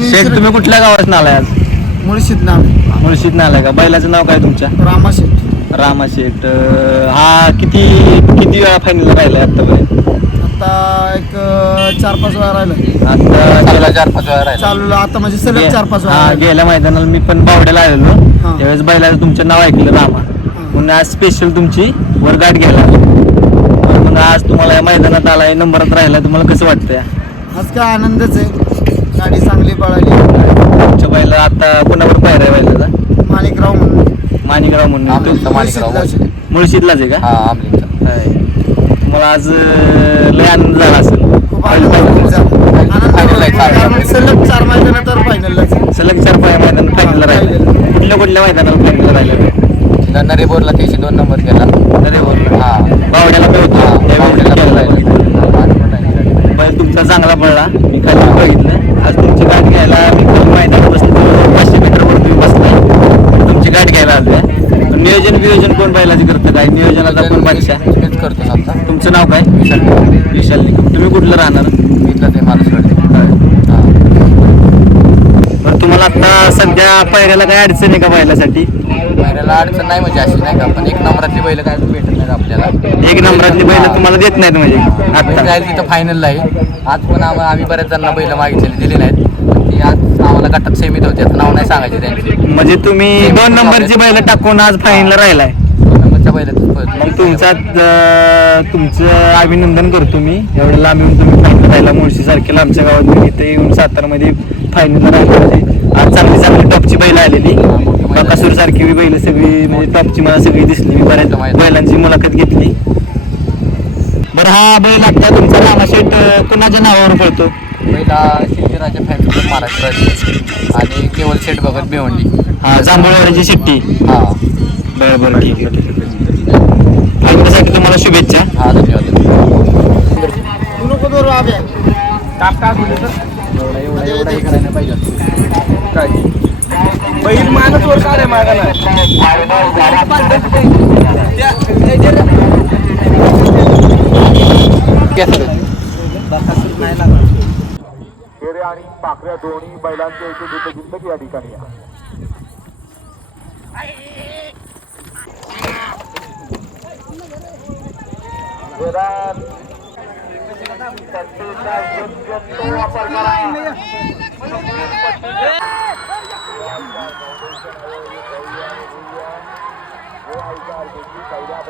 शेठ तुम्ही कुठल्या गावात आलाय आज? मुळशीत नाव मुळशीत आलाय का? बैलाचं नाव काय तुमच्या? रामाशेठ. रामा शेठ. हा किती किती वेळा फायनल राहिलाय आतापर्यंत? आता एक 4-5 वेळा राहिलं. आता 4-5 वेळा राहिला. चालू आता म्हणजे सलग 4-5 वेळा हा, राहिलं. गेल्या मैदानाला मी पण बावड्याला आलेलो. हा. त्यावेळेस बैलाचं तुमचं नाव ऐकलं रामा, म्हणून आज स्पेशल तुमची वर गाठ घ्यायला. मग आज तुम्हाला या मैदानात आलाय, नंबरात राहिला, तुम्हाला कसं वाटतंय? आज काय आनंदच आहे. गाडी चांगली पळाली. तुमच्या बैला आता कोणावर पायरा आहे बैलाचा? माणिकराव म्हणून. माणिकराव म्हणून. आमलीचा माणिकराव. मुळशीतलाच आहे का? हा, आमलीचा. हाय. तुम्हाला आज लय आनंद झाला असेल. खूप आनंद झाला. फायनल आहे, कारण सलग 4 मैदानात तर फायनललाच. सलग 4 मैदान फायनल राहिले. कुठल्या मैदानाला फायनल राहिले? नरेबोरला 202 नंबर केला. अरे बोल. हा, बावड्याला पण होता. बावड्याला त्यावेळेस केला. बैल तुमचा चांगला पडला. मी खाली बघितलं. आज तुमची गाठ घ्यायला मी मैदानात बसलो. 500 मीटरवर तुम्ही बसलाय. तुमची गाठ घ्यायला आलोय. नियोजन कोण बैलाची करतं? काय नियोजनाचा कोण बादशाह? मीच करतो समजा. तुमचं नाव काय? विशाल निकम. तुम्ही कुठलं राहणार? मी तर ते महाराष्ट्रात. बरं, तुम्हाला आता सध्या पायऱ्याला काही अडचण आहे का बैलासाठी? महिन्याला अडचण नाही म्हणजे अशी नाही का, पण एक नंबरातली बैल काय भेटत नाही आपल्याला. एक नंबरातली बैल तुम्हाला देत नाहीत म्हणजे आता? जाईल तिथं फायनलला आहे. आज पण आम्ही बऱ्याच जणांना बैल मागितलेली दिली नाहीत. पण ती आज आम्हाला गटात सेमीत होते. नाव नाही सांगायचे त्यांचे. म्हणजे तुम्ही 2 नंबरची बैल टाकून आज फायनलला राहिलाय. 2 नंबरच्या बैलात मग तुमचं अभिनंदन करतो मी. एवढं लांब येऊन तुम्ही फायनल राहिला. मुळशी सारखेला आमच्या गावात इथे येऊन सातारामध्ये फायनल राहिला. म्हणजे आज चांगली टॉपची बैल आलेली. बकासूर सारखी बैल सगळी म्हणजे टॉपची मला सगळी दिसली. मी बऱ्याच बैलांची मुलाखत घेतली. बरं, हा बैल आता तुमचा रामाशेठ कोणाच्या नावावर पळतो? पहिला शिंदेराजा फॅमिली महाराष्ट्राची आणि केवळ शेठ भगत भिवंडी. हा, जांभूळवाड्याची शिट्टी. हा, बरं ठीक आहे. फायनलसाठी तुम्हाला शुभेच्छा. हा, धन्यवाद. तू नको दोर आबे. एवढं हे करायला पाहिजे. काय बैल मानच वर काढाय मागायला. खेळे आणि पाखऱ्या दोन्ही बैलांचे एक जिंदगी या ठिकाणी आहे. वापर करा.